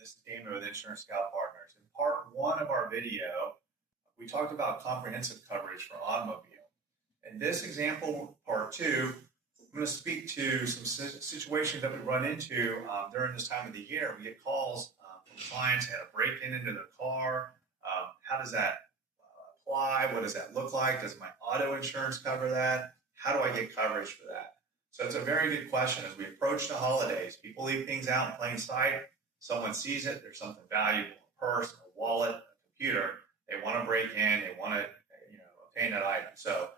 This is Damon with Insurance Scout Partners. In part one of our video, we talked about comprehensive coverage for automobile. In this example, part two, I'm going to speak to some situations that we run into during this time of the year. We get calls from clients that had a break-in into their car. How does that apply? What does that look like? Does my auto insurance cover that? How do I get coverage for that? So it's a very good question. As we approach the holidays, people leave things out in plain sight. Someone sees it, there's something valuable, a purse, a wallet, a computer. They want to break in, they want to obtain that item. So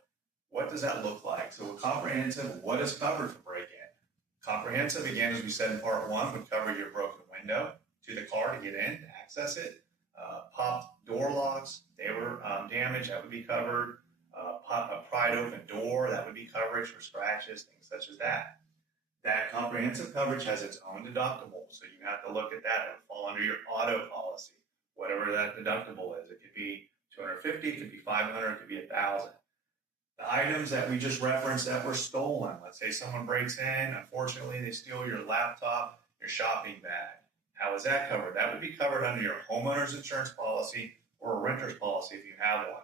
what does that look like? So with comprehensive, what is covered for break-in? Comprehensive, again, as we said in part one, would cover your broken window to the car to get in, to access it. Popped door locks, they were damaged, that would be covered. A pried open door, that would be coverage for scratches, things such as that. That comprehensive coverage has its own deductible, so you have to look at that. It would fall under your auto policy, whatever that deductible is. It could be $250, it could be $500, it could be $1,000. The items that we just referenced that were stolen, let's say someone breaks in, unfortunately they steal your laptop, your shopping bag. How is that covered? That would be covered under your homeowner's insurance policy or a renter's policy if you have one.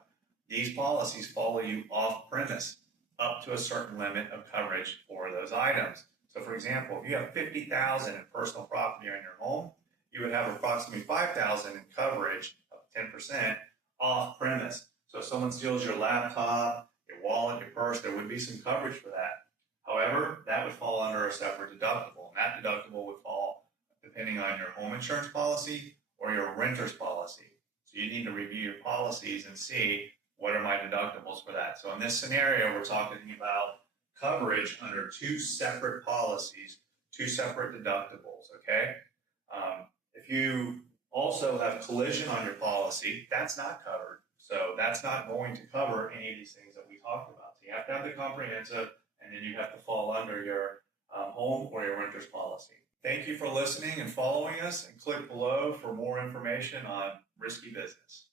These policies follow you off premise up to a certain limit of coverage for those items. So for example, if you have $50,000 in personal property on your home, you would have approximately $5,000 in coverage of 10% off premise. So if someone steals your laptop, your wallet, your purse, there would be some coverage for that. However, that would fall under a separate deductible, and that deductible would fall depending on your home insurance policy or your renter's policy. So you need to review your policies and see what are my deductibles for that. So in this scenario, we're talking about coverage under two separate policies, two separate deductibles, okay? If you also have collision on your policy, that's not covered. So that's not going to cover any of these things that we talked about. So you have to have the comprehensive, and then you have to fall under your home or your renter's policy. Thank you for listening and following us, and click below for more information on risky business.